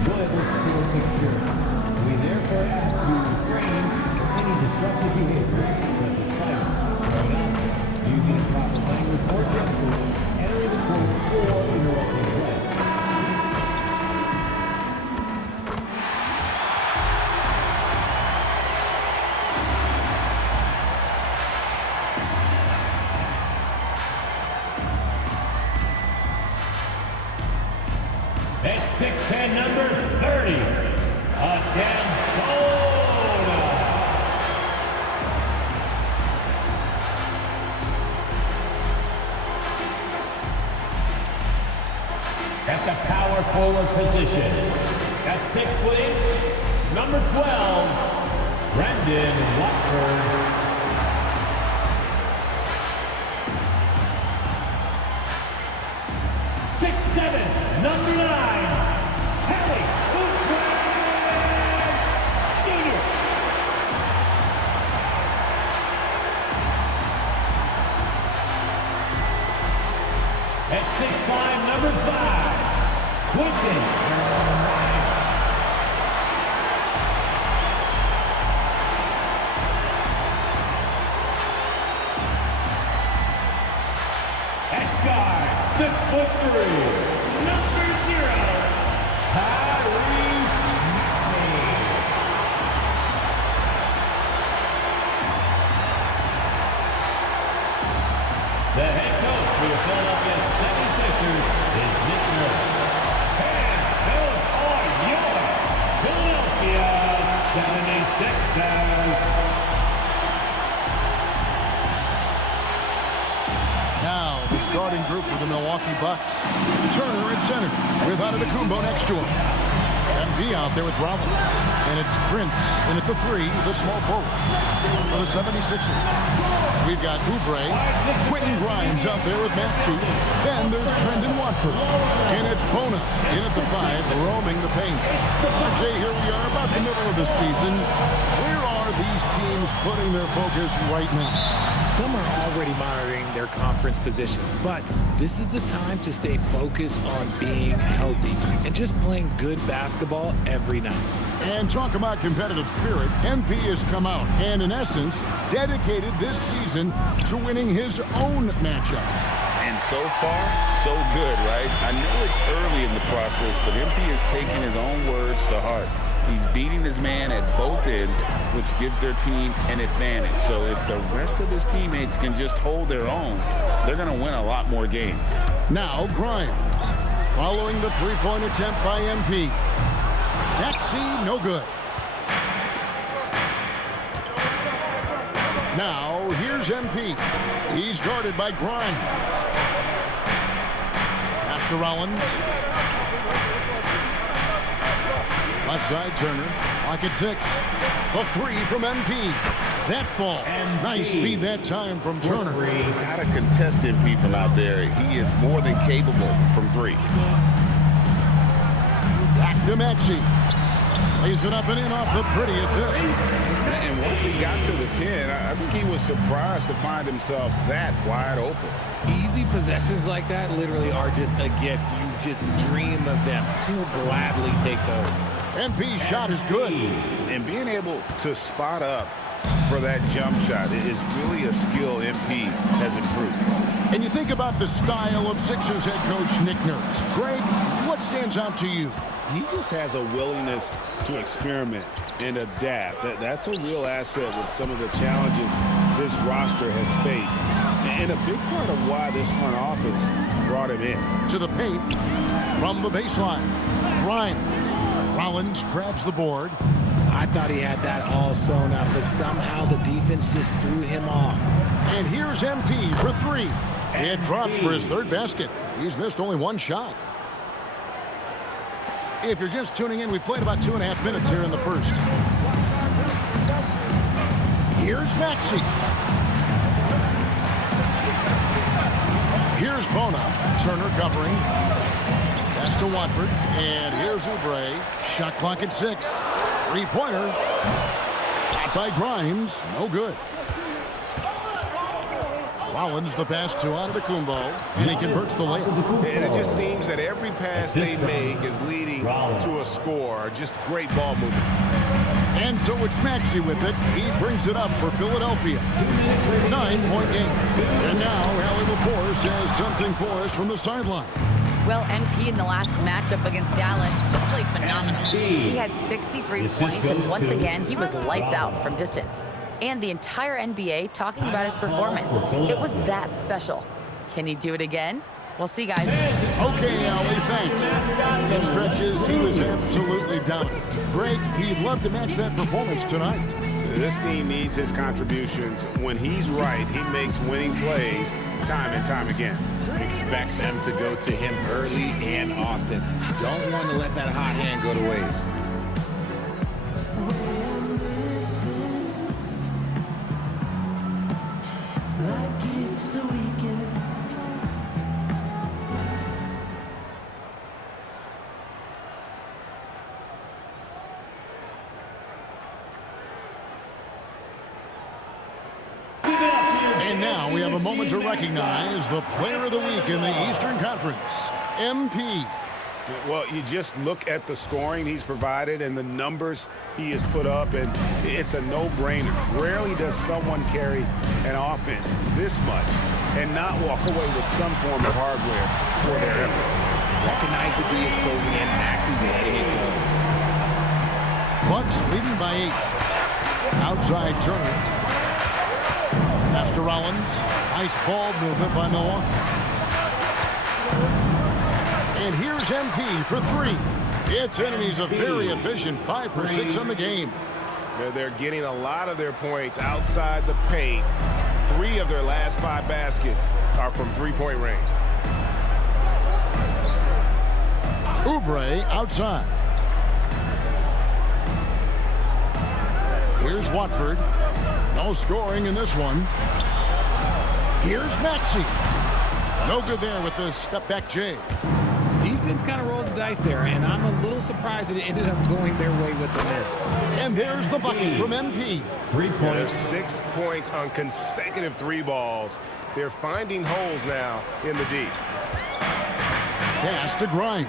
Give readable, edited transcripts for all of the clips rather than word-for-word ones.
enjoyable sports experience. We therefore ask you to refrain from any disruptive behavior, such as fighting, throwing up, using improper language or gestures, entering the court, or interrupting play. At 6'10", number 30, Bona. At the power forward position, at 6'8", number 12, Brendan Watford. Number 9, Kelly Jr. At 6'5", number 5, Quentin. At guard, 6'3". Number 0, Tyrese Maxey. The head coach for the Philadelphia 76ers is Nick Nurse. And those are your Philadelphia 76ers. Now, the starting group for the Milwaukee Bucks. Turner at center with Antetokounmpo next to him. MP out there with Rollins. And it's Prince in at the 3, the small forward for the 76ers. We've got Oubre, Quentin Grimes out there with Maxey. Then there's Brendan Watford. And it's Bona in at the 5, roaming the paint. Okay, here we are about the middle of the season. Where are these teams putting their focus right now? Some are already monitoring their conference position, but this is the time to stay focused on being healthy and just playing good basketball every night. And talk about competitive spirit. MP has come out and, in essence, dedicated this season to winning his own matchups. And so far, so good, right? I know it's early in the process, but MP is taking his own words to heart. He's beating his man at both ends, which gives their team an advantage. So if the rest of his teammates can just hold their own, they're going to win a lot more games. Now Grimes, following the three-point attempt by MP. Maxey, no good. Now here's MP. He's guarded by Grimes. Pass to Rollins. Left side, Turner. Lock at 6. The 3 from MP. That falls. Nice speed that time from Turner. Got to contest MP from out there. He is more than capable from 3. Back to Maxey. Lays it up and in off the pretty assist. And once he got to the 10, I think he was surprised to find himself that wide open. Easy possessions like that literally are just a gift. You just dream of them. He'll gladly take those. MP's shot is good. And being able to spot up for that jump shot is really a skill MP has improved. And you think about the style of Sixers head coach Nick Nurse. Greg, what stands out to you? He just has a willingness to experiment and adapt. That's a real asset with some of the challenges this roster has faced. And a big part of why this front office brought him in. To the paint from the baseline. Grimes. Rollins grabs the board. I thought he had that all sewn up, but somehow the defense just threw him off. And here's MP for 3. It drops for his 3rd basket. He's missed only 1 shot. If you're just tuning in, we played about 2.5 minutes here in the first. Here's Maxey. Here's Bona. Turner covering. Pass to Watford. And here's Oubre. Shot clock at 6. Three-pointer. Shot by Grimes. No good. Rollins the pass to Antetokounmpo, and he converts the layup. And it just seems that every pass they make is leading to a score. Just great ball movement. And so it's Maxey with it. He brings it up for Philadelphia. 9-point game. And now Allie LaForce has something for us from the sideline. Well, MP in the last matchup against Dallas just played phenomenal. He had 63 points, and once again, he was lights out from distance. And the entire NBA talking about his performance. It was that special. Can he do it again? We'll see, guys. Okay, Allie, thanks. In stretches, he was absolutely dominant. Greg, he'd love to match that performance tonight. This team needs his contributions. When he's right, he makes winning plays time and time again. Expect them to go to him early and often. Don't want to let that hot hand go to waste. And now we have a moment to recognize the player of the week in the Eastern Conference, MP. Well, you just look at the scoring he's provided and the numbers he has put up, and it's a no-brainer. Rarely does someone carry an offense this much and not walk away with some form of hardware for their effort. Recognize the D is closing in. Maxey letting it go. Bucks leading by 8. Outside Turner. Pass to Rollins. Nice ball movement by Milwaukee. And here's MP for 3. It's enemies a very efficient 5 for 6 on the game. They're getting a lot of their points outside the paint. 3 of their last 5 baskets are from three-point range. Oubre outside. Here's Watford. No scoring in this one. Here's Maxey. No good there with the step-back J. Defense kind of rolled the dice there, and I'm a little surprised that it ended up going their way with the miss. And there's the bucket from MP. 3 points. 6 points on consecutive 3 balls. They're finding holes now in the D. Pass to Grimes.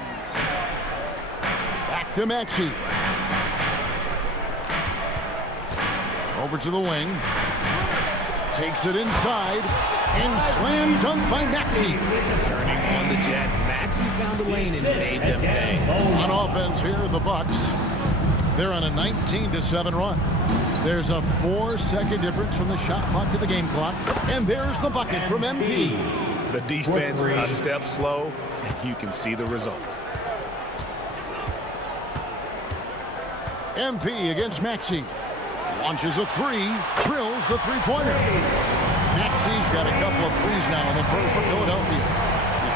Back to Maxey. Over to the wing. Takes it inside. And slam dunk by Maxey. Turning on the Jets, Maxey found a lane and made them pay. On offense here, the Bucks. They're on a 19-7 run. There's a 4-second difference from the shot clock to the game clock. And there's the bucket from MP. The defense a step slow. You can see the result. MP against Maxey. Launches a 3. Drills the three-pointer. Maxey's got a couple of threes now in the first for Philadelphia.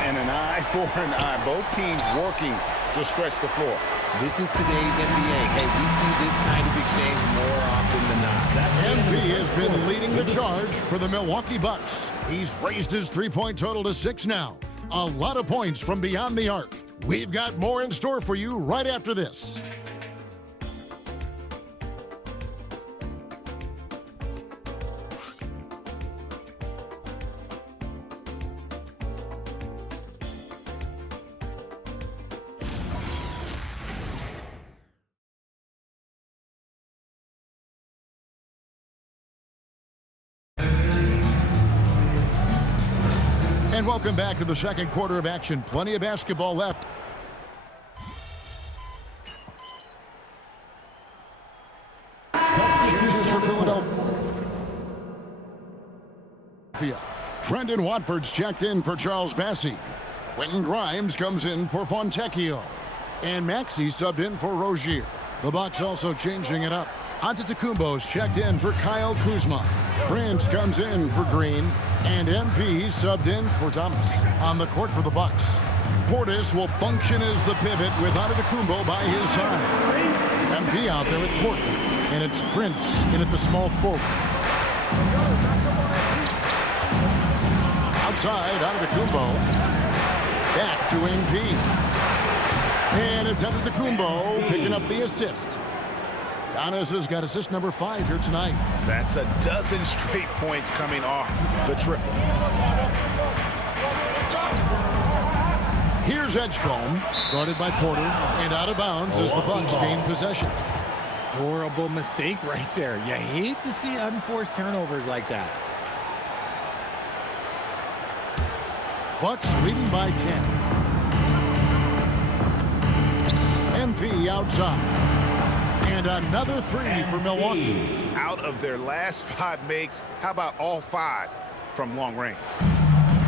And an eye for an eye. Both teams working to stretch the floor. This is today's NBA. Hey, we see this kind of exchange more often than not. MP has been leading the charge for the Milwaukee Bucks. He's raised his three-point total to 6 now. A lot of points from beyond the arc. We've got more in store for you right after this. And welcome back to the second quarter of action. Plenty of basketball left. Changes for Philadelphia. Trendon Watford's checked in for Charles Bassey. Quentin Grimes comes in for Fontecchio. And Maxey subbed in for Rozier. The Bucks also changing it up. Antetokounmpo's checked in for Kyle Kuzma. Prince comes in for Green. And MP subbed in for Thomas. On the court for the Bucks, Portis will function as the pivot with Antetokounmpo by his side. MP out there at court. And it's Prince in at the small forward. Outside, Antetokounmpo. Back to MP. And it's Antetokounmpo picking up the assist. Giannis has got assist number 5 here tonight. That's a dozen straight points coming off the triple. Here's Edgecombe, guarded by Porter, and out of bounds as the Bucks gain possession. Horrible mistake right there. You hate to see unforced turnovers like that. Bucks leading by 10. MP outside. And another 3 for Milwaukee. Out of their last 5 makes, how about all 5 from long range?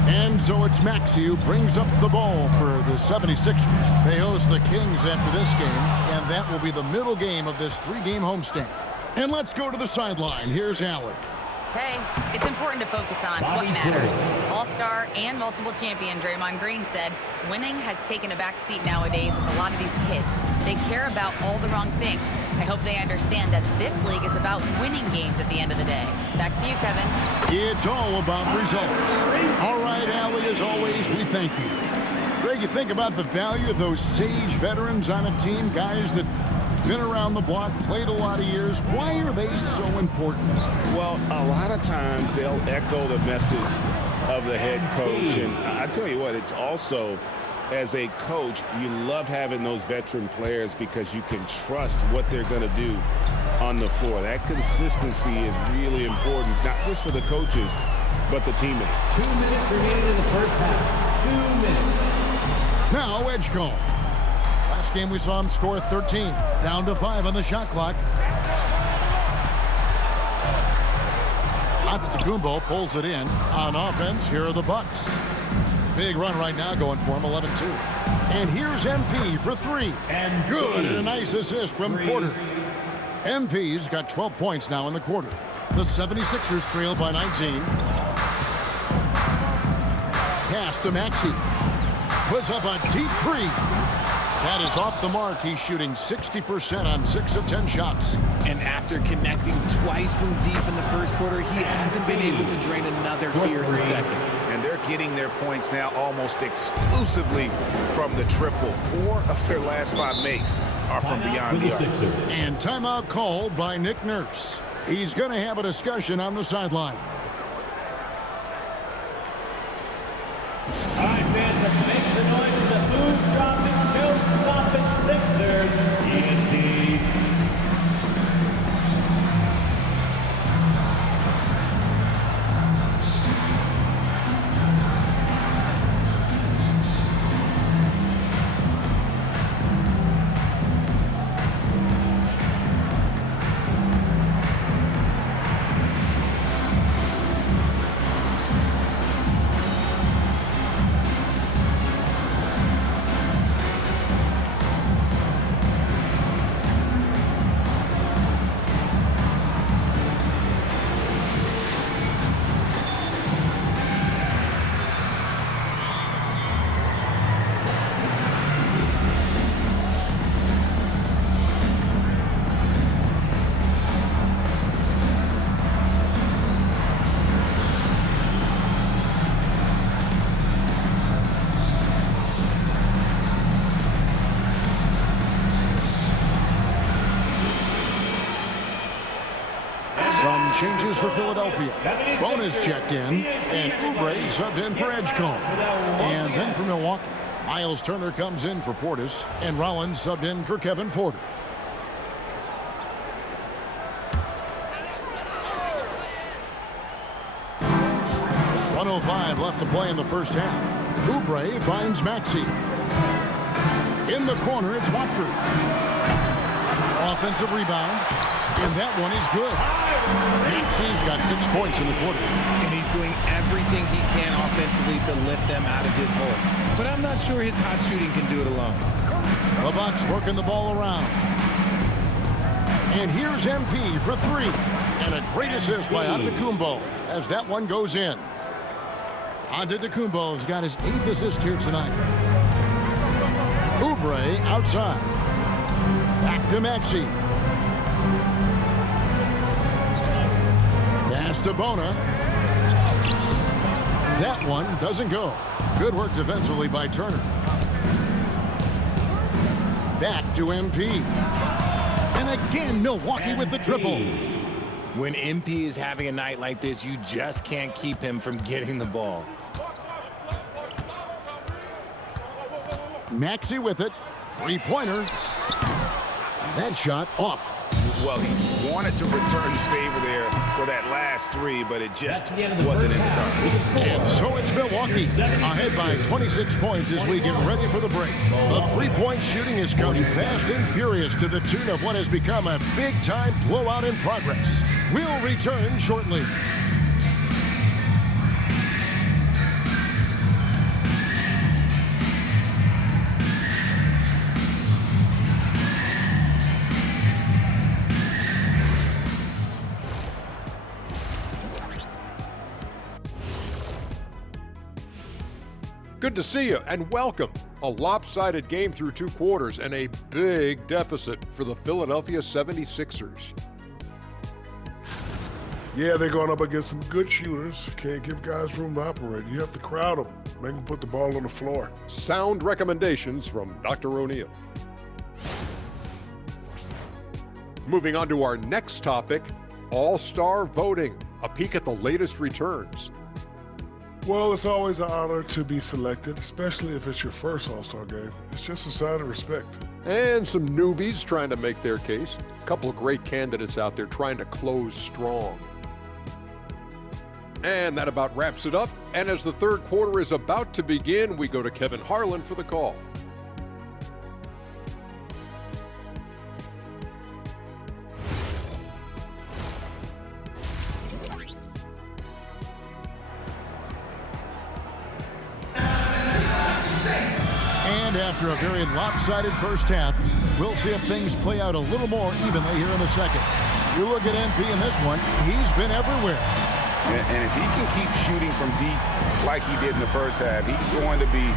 And so it's Maxey who brings up the ball for the 76ers. They host the Kings after this game, and that will be the middle game of this 3-game homestand. And let's go to the sideline. Here's Allen. Hey, it's important to focus on what matters. All-star and multiple champion Draymond Green said, winning has taken a back seat nowadays with a lot of these kids. They care about all the wrong things. I hope they understand that this league is about winning games at the end of the day. Back to you, Kevin. It's all about results. All right, Allie, as always, we thank you. Greg, you think about the value of those sage veterans on a team, guys that been around the block, played a lot of years. Why are they so important? Well, a lot of times they'll echo the message of the head coach. And I tell you what, it's also, as a coach, you love having those veteran players because you can trust what they're going to do on the floor. That consistency is really important, not just for the coaches, but the teammates. 2 minutes remaining in the first half. 2 minutes. Now, Edgecombe. Last game we saw him score 13. Down to 5 on the shot clock. Antetokounmpo pulls it in. On offense, here are the Bucks. Big run right now going for him, 11-2. And here's MP for 3. And good, and a nice assist from Porter. MP's got 12 points now in the quarter. The 76ers trail by 19. Pass to Maxey. Puts up a deep 3. That is off the mark. He's shooting 60% on 6 of 10 shots. And after connecting twice from deep in the first quarter, he hasn't been able to drain another here in the second. And they're getting their points now almost exclusively from the triple. 4 of their last 5 makes are from beyond the arc. And timeout called by Nick Nurse. He's going to have a discussion on the sideline. All right, fans, make the noise for the move-dropping, show-stopping Sixers. ENT. Some changes for Philadelphia. Bonus checked in, and Oubre subbed in for Edgecombe. And then for Milwaukee, Miles Turner comes in for Portis, and Rollins subbed in for Kevin Porter. .105 left to play in the first half. Oubre finds Maxey. In the corner, it's Watford. Offensive rebound, and that one is good. Maxey's got 6 points in the quarter. And he's doing everything he can offensively to lift them out of this hole. But I'm not sure his hot shooting can do it alone. The Bucks working the ball around. And here's MP for 3. And a great assist by Antetokounmpo as that one goes in. Antetokounmpo's got his 8th assist here tonight. Oubre outside. Back to Maxey. Pass to Bona. That one doesn't go. Good work defensively by Turner. Back to MP. And again, Milwaukee with the triple. When MP is having a night like this, you just can't keep him from getting the ball. Maxey with it. Three-pointer. That shot off. Well, he wanted to return favor there for that last three, but it just wasn't in the cup. And so it's Milwaukee ahead by 26 points as we get ready for the break. The three-point shooting has come fast and furious to the tune of what has become a big-time blowout in progress. We'll return shortly. Good to see you and welcome. A lopsided game through 2 quarters and a big deficit for the Philadelphia 76ers. Yeah, they're going up against some good shooters. Can't give guys room to operate. You have to crowd them, make them put the ball on the floor. Sound recommendations from Dr. O'Neill. Moving on to our next topic, All-Star voting. A peek at the latest returns. Well, it's always an honor to be selected, especially if it's your first All-Star game. It's just a sign of respect. And some newbies trying to make their case. A couple of great candidates out there trying to close strong. And that about wraps it up. And as the third quarter is about to begin, we go to Kevin Harlan for the call. And after a very lopsided first half, we'll see if things play out a little more evenly here in the second. You look at MP in this one, he's been everywhere. And if he can keep shooting from deep like he did in the first half, he's going to be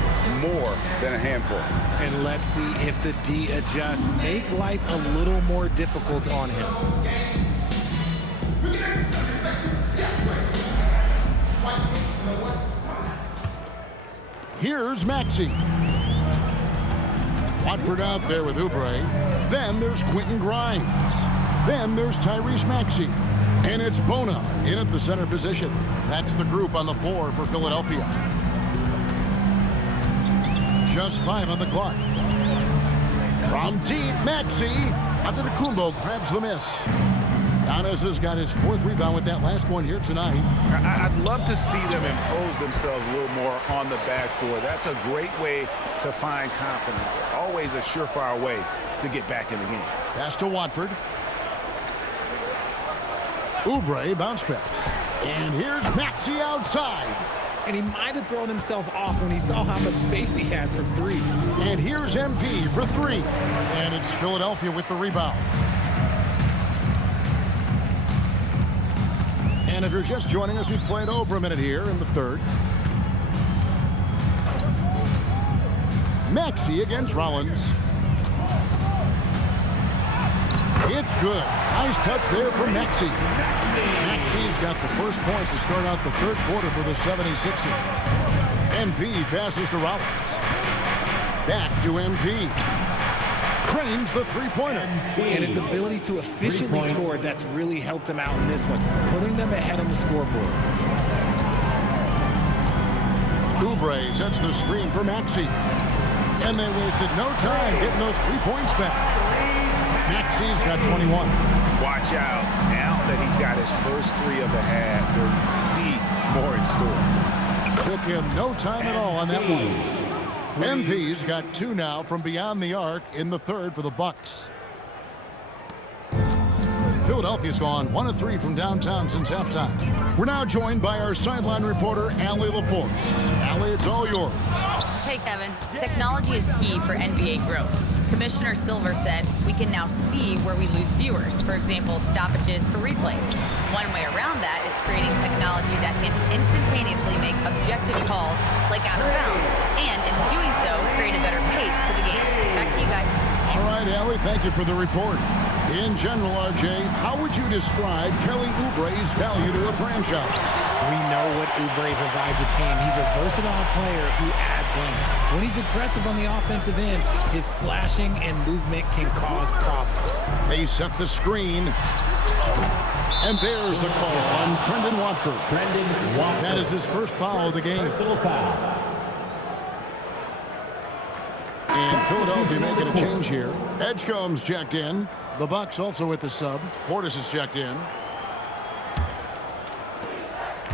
more than a handful. And let's see if the D adjusts, make life a little more difficult on him. Here's Maxey. Watford out there with Oubre. Then there's Quentin Grimes. Then there's Tyrese Maxey. And it's Bona in at the center position. That's the group on the floor for Philadelphia. Just 5 on the clock. From deep, Maxey. Antetokounmpo grabs the miss. Giannis has got his 4th rebound with that last one here tonight. I'd love to see them impose themselves a little more on the backboard. That's a great way to find confidence. Always a surefire way to get back in the game. Pass to Watford. Oubre bounce pass. And here's Maxey outside. And he might have thrown himself off when he saw how much space he had for 3. And here's MP for 3. And it's Philadelphia with the rebound. And if you're just joining us, we played over a minute here in the third. Maxey against Rollins. It's good. Nice touch there from Maxey. Maxey's got the first points to start out the third quarter for the 76ers. MP passes to Rollins. Back to MP. Cranes the three-pointer. And his ability to efficiently score, that's really helped him out in this one, putting them ahead on the scoreboard. Oubre sets the screen for Maxey. And they wasted no time getting those 3 points back. Maxey's got 21. Watch out. Now that he's got his first 3 of the half, there'll be more in store. Took him no time at all on that one. MP's got 2 now from beyond the arc in the third for the Bucks. Philadelphia's gone 1 of 3 from downtown since halftime. We're now joined by our sideline reporter, Allie LaForce. Allie, it's all yours. Hey, Kevin. Technology is key for NBA growth. Commissioner Silver said we can now see where we lose viewers. For example, stoppages for replays. One way around that is creating technology that can instantaneously make objective calls like out of bounds, and in doing so, create a better pace to the game. Back to you guys. All right, Allie, thank you for the report. In general, RJ, how would you describe Kelly Oubre's value to a franchise? We know what Oubre provides a team. He's a versatile player who adds length. When he's aggressive on the offensive end, his slashing and movement can cause problems. They set the screen. And there's the call on Trendon Watford. That is his first foul of the game. Personal foul. And Philadelphia making a change here. Edgecombe's checked in. The Bucks also with the sub. Portis is checked in.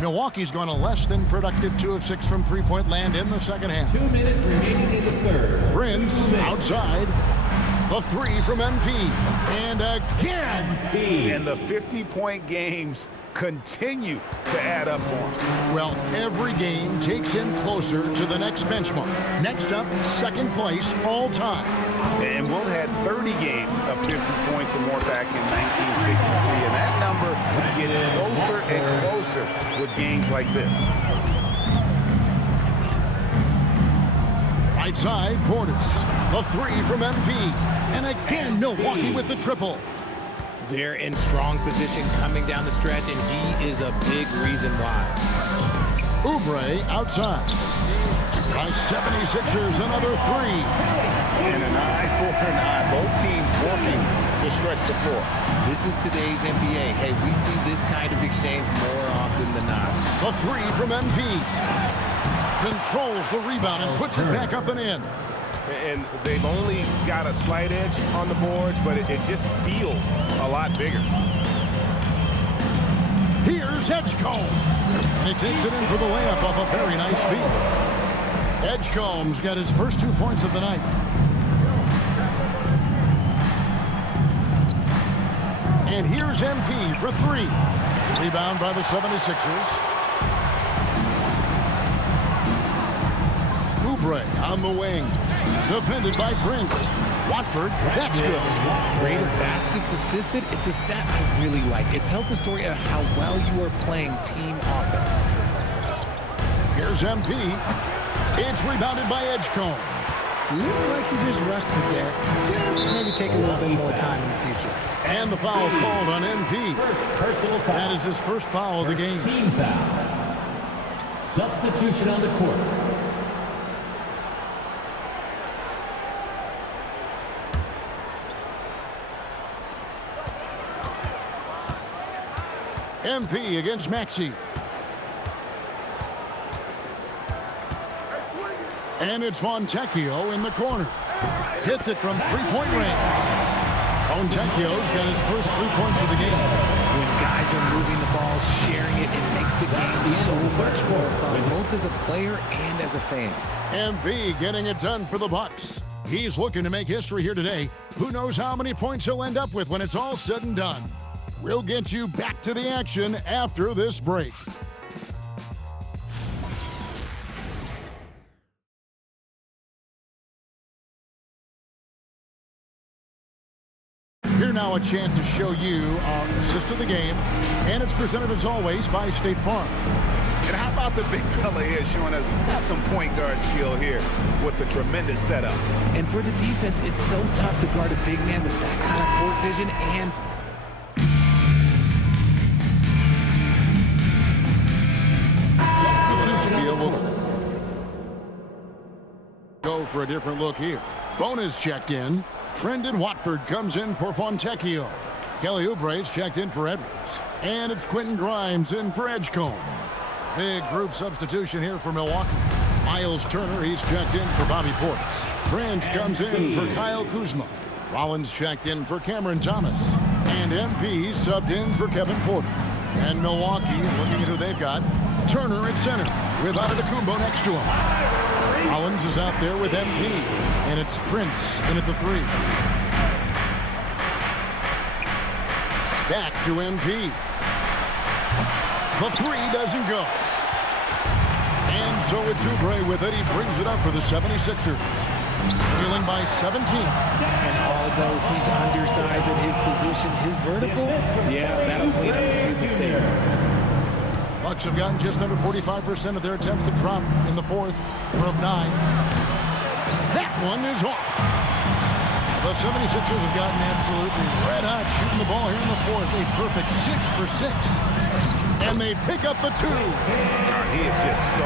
Milwaukee's gone a less than productive 2 of 6 from three-point land in the second half. 2 minutes remaining in the third. Prince outside. The 3 from MP. And again. And the 50-point games continue to add up for him. Well, every game takes him closer to the next benchmark. Next up, second place all time. And Wilt had 30 games of 50 points or more back in 1963. And that number gets closer and closer with games like this. Right side, Portis. The 3 from MP. And again, Milwaukee with the triple. They're in strong position coming down the stretch, and he is a big reason why. Oubre outside. By 76ers, another 3. And an eye for an eye. Both teams working to stretch the floor. This is today's NBA. Hey, we see this kind of exchange more often than not. The 3 from MP. Controls the rebound and puts it back up and in. And they've only got a slight edge on the boards, but it just feels a lot bigger. Here's Edgecombe. And he takes it in for the layup off a very nice feed. Edgecombe's got his first 2 points of the night. And here's MP for 3. Rebound by the 76ers. Oubre on the wing. Defended by Prince. Watford, that's good. Rate of baskets assisted, it's a stat I really like. It tells the story of how well you are playing team offense. Here's MP. It's rebounded by Edgecombe. Looked like he just rushed it there. Just maybe take a little bit more time in the future. And the foul called on MP. Personal foul. That is his first foul of the game. Team foul. Substitution on the court. MP against Maxey. And it's Fontecchio in the corner. Hits it from three-point range. Fontecchio's got his first 3 points of the game. When guys are moving the ball, sharing it, it makes the game so much more fun, both as a player and as a fan. MP getting it done for the Bucks. He's looking to make history here today. Who knows how many points he'll end up with when it's all said and done. We'll get you back to the action after this break. Here now a chance to show you our assist of the game, and it's presented as always by State Farm. And how about the big fella here showing us he's got some point guard skill here with the tremendous setup. And for the defense, it's so tough to guard a big man with that kind of court vision and go for a different look here. Bonus checked in. Trendon Watford comes in for Fontecchio. Kelly Oubre's checked in for Edwards. And it's Quentin Grimes in for Edgecombe. Big group substitution here for Milwaukee. Miles Turner, he's checked in for Bobby Portis. Prince comes in for Kyle Kuzma. Rollins checked in for Cameron Thomas. And MP subbed in for Kevin Porter. And Milwaukee, looking at who they've got, Turner at center with Antetokounmpo next to him. Rollins is out there with MP, and it's Prince in at the 3. Back to MP. The 3 doesn't go. And so it's Oubre with it. He brings it up for the 76ers. Trailing by 17. And although he's undersized at his position, his vertical, yeah, that'll clean up a few mistakes. Bucks have gotten just under 45% of their attempts to drop in the fourth. 4 of 9. That one is off. The 76ers have gotten absolutely red hot shooting the ball here in the fourth. A perfect 6 for 6. And they pick up the 2. He is just so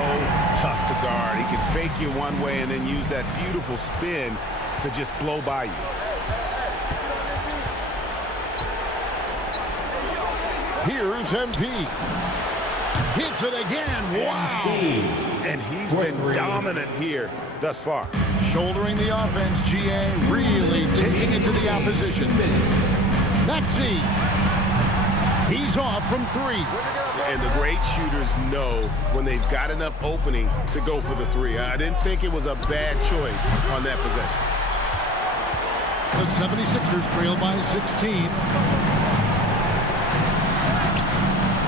tough to guard. He can fake you one way and then use that beautiful spin to just blow by you. Here's MP. Hits it again. Wow. And he's been dominant here thus far. Shouldering the offense, GA really taking it to the opposition. Maxey. He's off from 3. And the great shooters know when they've got enough opening to go for the 3. I didn't think it was a bad choice on that possession. The 76ers trail by 16.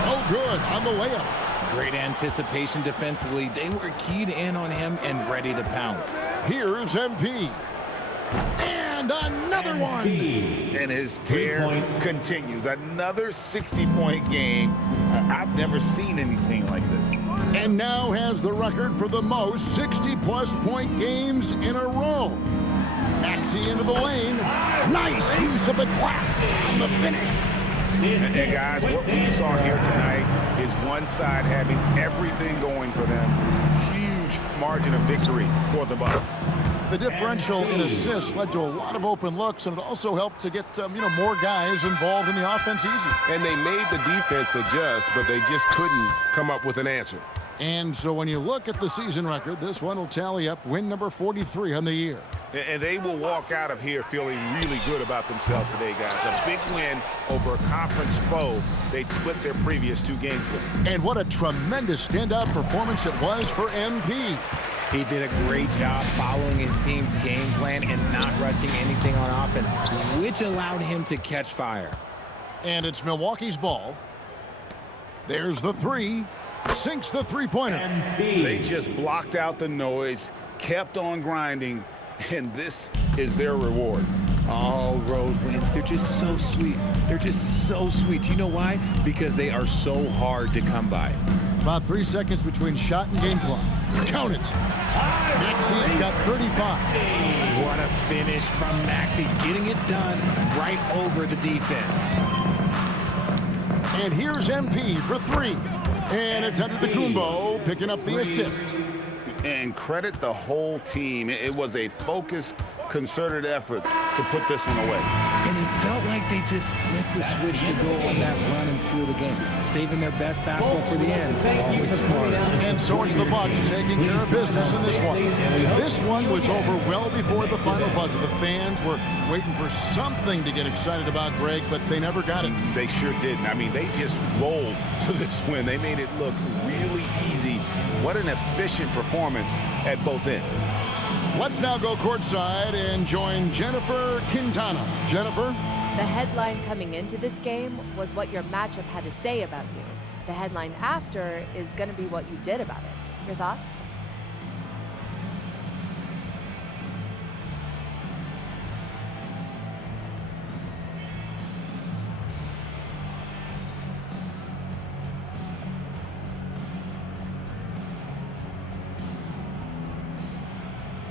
Oh, good on the layup. Great anticipation defensively. They were keyed in on him and ready to pounce. Here's MP. And another one. And his tear continues. Another 60-point game. I've never seen anything like this. And now has the record for the most 60-plus point games in a row. Maxey into the lane. Nice use of the glass on the finish. And guys, what we saw here tonight is one side having everything going for them. Huge margin of victory for the Bucks. The differential in assists led to a lot of open looks, and it also helped to get more guys involved in the offense easy. And they made the defense adjust, but they just couldn't come up with an answer. And so when you look at the season record, this one will tally up win number 43 on the year. And they will walk out of here feeling really good about themselves today, guys. A big win over a conference foe they'd split their previous 2 games with. And what a tremendous standout performance it was for MP. He did a great job following his team's game plan and not rushing anything on offense, which allowed him to catch fire. And it's Milwaukee's ball. There's the 3. Sinks the 3-pointer. They just blocked out the noise, kept on grinding, and this is their reward. All road wins. They're just so sweet. They're just so sweet. You know why? Because they are so hard to come by. About 3 seconds between shot and game clock. Count it. Maxey's got 35. What a finish from Maxey, getting it done right over the defense. And here's MP for 3. And it's Antetokounmpo picking up the assist. And credit the whole team. It was a focused, concerted effort to put this one away. And it felt like they just flipped the switch to go on that run and seal the game, saving their best basketball for the end. Always smart. And so it's the Bucks taking care of business in this one. This one was over well before the final buzzer. The fans were waiting for something to get excited about, Greg, but they never got it. They sure didn't. I mean, they just rolled to this win. They made it look really easy. What an efficient performance at both ends. Let's now go courtside and join Jennifer Quintana. Jennifer? The headline coming into this game was what your matchup had to say about you. The headline after is going to be what you did about it. Your thoughts?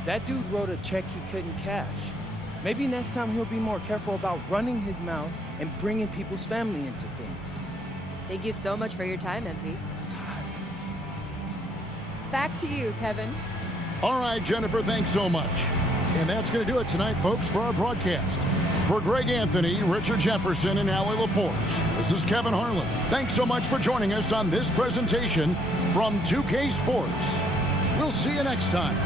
That dude wrote a check he couldn't cash. Maybe next time he'll be more careful about running his mouth and bringing people's family into things. Thank you so much for your time, MP. Back to you, Kevin. All right, Jennifer, thanks so much. And that's going to do it tonight, folks, for our broadcast. For Greg Anthony, Richard Jefferson, and Allie LaForce, this is Kevin Harlan. Thanks so much for joining us on this presentation from 2K Sports. We'll see you next time.